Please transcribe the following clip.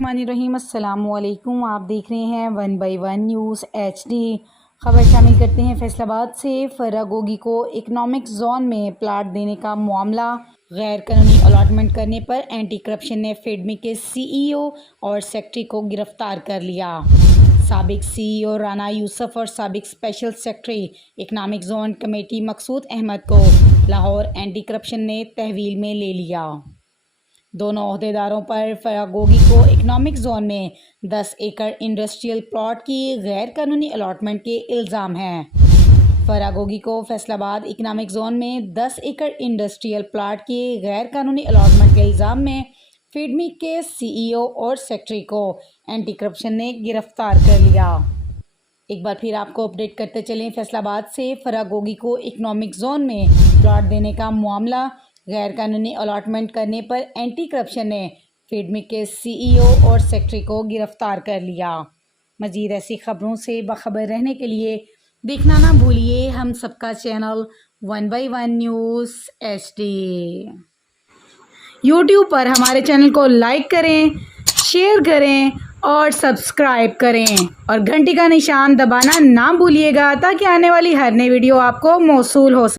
बिस्मिल्लाहिर्रहमानिर्रहीम। अस्सलामुअलैकुम। आप देख रहे हैं 1 बाई 1 न्यूज़ HD। खबर शामिल करते हैं फैसलाबाद से। फरागोगी को इकनॉमिक जोन में प्लाट देने का मामला, गैर कानूनी अलॉटमेंट करने पर एंटी करप्शन ने फेडमी के CEO और सेक्रेटरी को गिरफ्तार कर लिया। साबिक CEO राना यूसुफ और साबिक special secretary economic zone committee Maqsood Ahmad को लाहौर एंटी करप्शन ने तहवील में ले लिया। दोनों ओहदेदारों पर फरागोगी को इकनॉमिक जोन में 10 एकड़ इंडस्ट्रियल प्लॉट की गैर कानूनी अलॉटमेंट के इल्ज़ाम हैं। फरागोगी को फैसलाबाद इकनॉमिक जोन में 10 एकड़ इंडस्ट्रियल प्लॉट की गैर कानूनी अलॉटमेंट के इल्ज़ाम में फेडमी के CEO और सेक्रेटरी को एंटी करप्शन ने गिरफ्तार कर लिया। एक बार फिर आपको अपडेट करते चलें फैसलाबाद से। फरागोगी को इकनॉमिक जोन में प्लॉट देने का मामला, गैर कानूनी अलॉटमेंट करने पर एंटी करप्शन ने फेडमी के CEO और सेक्रेटरी को गिरफ्तार कर लिया। मज़ीद ऐसी खबरों से बाखबर रहने के लिए देखना ना भूलिए हम सबका channel 1 by 1 news HD। YouTube पर हमारे चैनल को लाइक करें, शेयर करें और सब्सक्राइब करें और घंटी का निशान दबाना ना भूलिएगा ताकि आने वाली हर नई वीडियो आपको मौसूल हो सके।